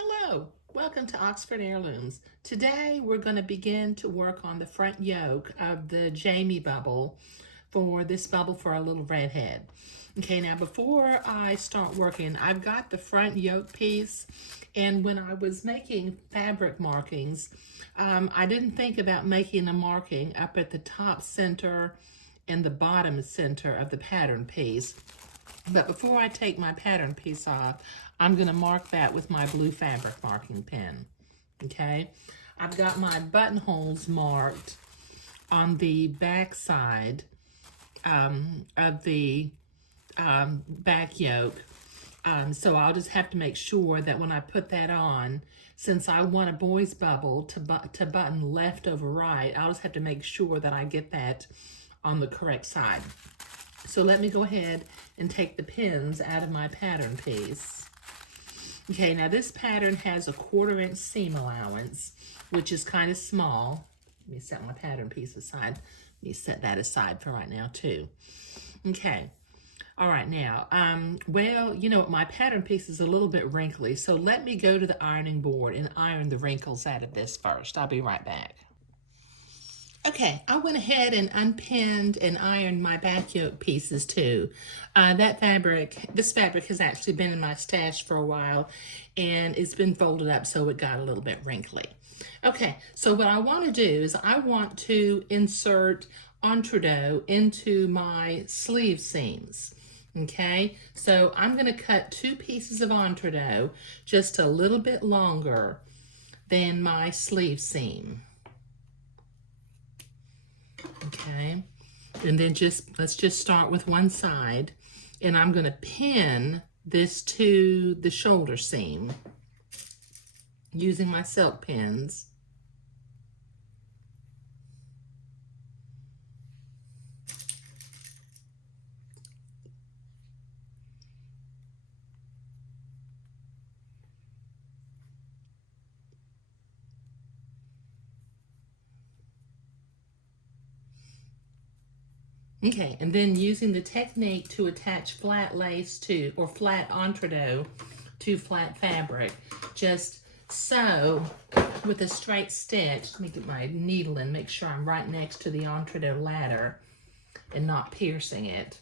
Hello, welcome to Oxford Heirlooms. Today we're going to begin to work on the front yoke of the Jamie bubble for this bubble for a little redhead. Okay, now before I start working, I've got the front yoke piece, and when I was making fabric markings, I didn't think about making a marking up at the top center and the bottom center of the pattern piece. But before I take my pattern piece off, I'm going to mark that with my blue fabric marking pen. Okay, I've got my buttonholes marked on the back side of the back yoke. So I'll just have to make sure that when I put that on, since I want a boy's bubble to button left over right, I'll just have to make sure that I get that on the correct side. So let me go ahead and take the pins out of my pattern piece. Okay, now this pattern has a 1/4 inch seam allowance, which is kind of small. Let me set my pattern piece aside. Let me set that aside for right now too. Okay, all right now, well, you know, my pattern piece is a little bit wrinkly, so let me go to the ironing board and iron the wrinkles out of this first. I'll be right back. Okay, I went ahead and unpinned and ironed my back yoke pieces too. This fabric has actually been in my stash for a while, and it's been folded up so it got a little bit wrinkly. Okay, so what I want to do is I want to insert entredot into my sleeve seams. Okay, so I'm going to cut 2 pieces of entredot just a little bit longer than my sleeve seam. Okay, and then let's just start with one side, and I'm going to pin this to the shoulder seam using my silk pins. Okay, and then using the technique to attach flat lace to, or flat entredot to flat fabric, just sew with a straight stitch. Let me get my needle and make sure I'm right next to the entredot ladder and not piercing it.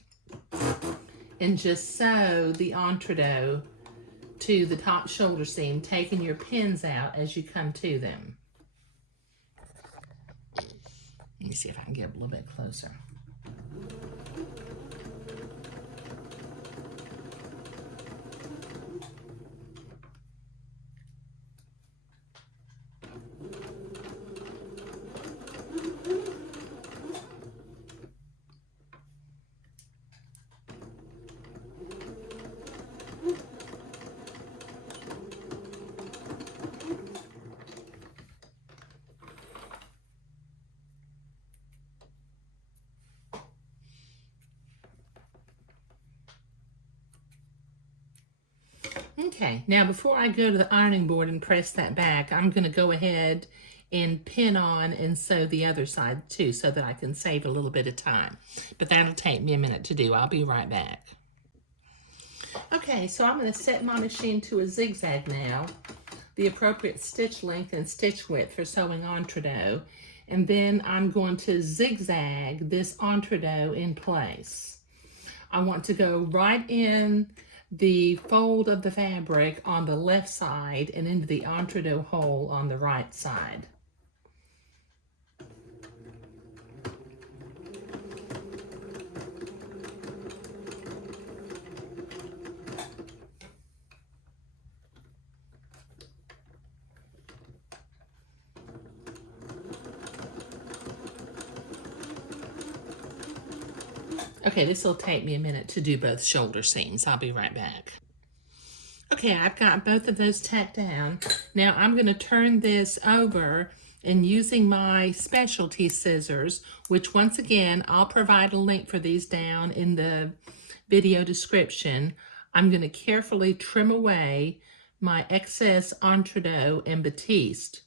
And just sew the entredot to the top shoulder seam, taking your pins out as you come to them. Let me see if I can get a little bit closer. Okay, now before I go to the ironing board and press that back, I'm going to go ahead and pin on and sew the other side too so that I can save a little bit of time. But that'll take me a minute to do. I'll be right back. Okay, so I'm going to set my machine to a zigzag now, the appropriate stitch length and stitch width for sewing entredot. And then I'm going to zigzag this entredot in place. I want to go right in the fold of the fabric on the left side and into the entredot hole on the right side. Okay, this will take me a minute to do both shoulder seams. I'll be right back. Okay, I've got both of those tacked down. Now I'm going to turn this over, and using my specialty scissors, which once again, I'll provide a link for these down in the video description, I'm going to carefully trim away my excess entredot and batiste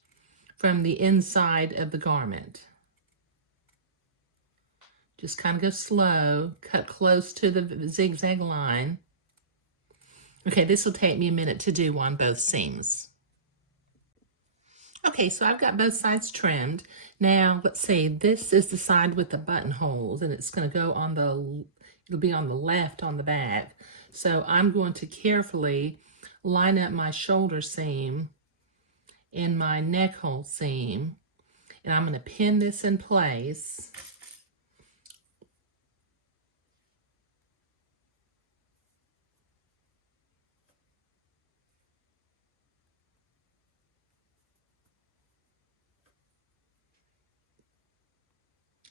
from the inside of the garment. Just kind of go slow, cut close to the zigzag line. Okay, this will take me a minute to do on both seams. Okay, so I've got both sides trimmed. Now, let's see, this is the side with the buttonholes, and it's going to go on the, it'll be on the left on the back. So I'm going to carefully line up my shoulder seam and my neck hole seam, and I'm going to pin this in place.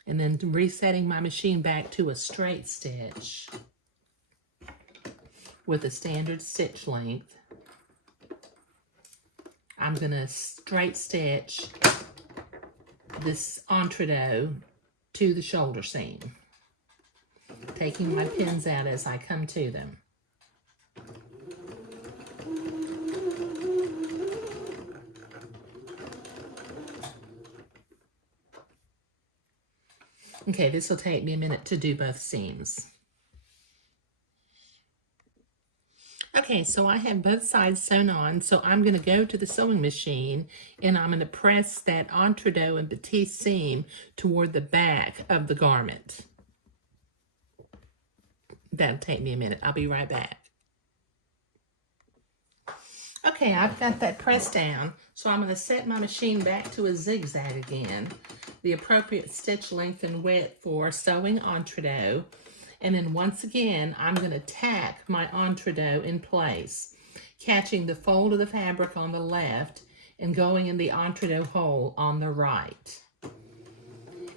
And then resetting my machine back to a straight stitch with a standard stitch length. I'm going to straight stitch this entredot to the shoulder seam, taking my pins out as I come to them. Okay, this will take me a minute to do both seams. Okay, so I have both sides sewn on, so I'm going to go to the sewing machine and I'm going to press that entredot and batiste seam toward the back of the garment. That'll take me a minute. I'll be right back. Okay, I've got that pressed down, so I'm going to set my machine back to a zigzag again, the appropriate stitch length and width for sewing entredot. And then once again, I'm going to tack my entredot in place, catching the fold of the fabric on the left and going in the entredot hole on the right.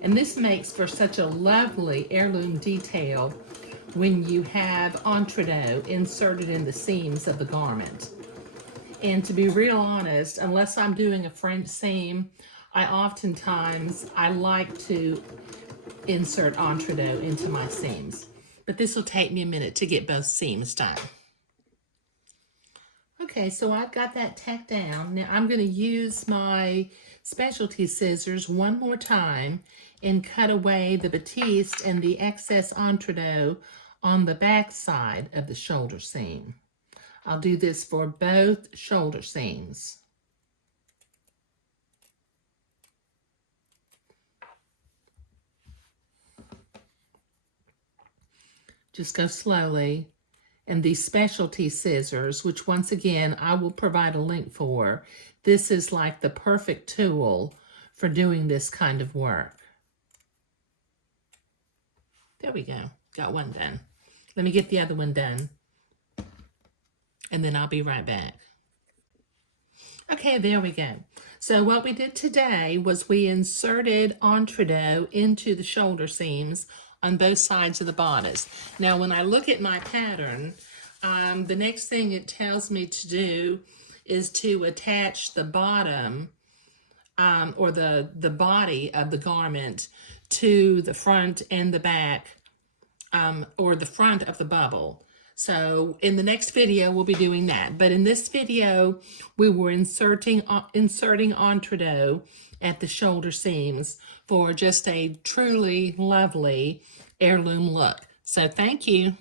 And this makes for such a lovely heirloom detail when you have entredot inserted in the seams of the garment. And to be real honest, unless I'm doing a French seam, I like to insert entredot into my seams. But this will take me a minute to get both seams done. Okay, so I've got that tacked down. Now I'm going to use my specialty scissors one more time and cut away the batiste and the excess entredot on the back side of the shoulder seam. I'll do this for both shoulder seams. Just go slowly. And these specialty scissors, which once again I will provide a link for, this is like the perfect tool for doing this kind of work. There we go. Got one done. Let me get the other one done, and then I'll be right back. Okay, there we go. So what we did today was we inserted entredot into the shoulder seams on both sides of the bodice. Now, when I look at my pattern, the next thing it tells me to do is to attach the bottom or the body of the garment to the front and the back or the front of the bubble. So in the next video, we'll be doing that. But in this video, we were inserting entredot at the shoulder seams for just a truly lovely heirloom look. So thank you.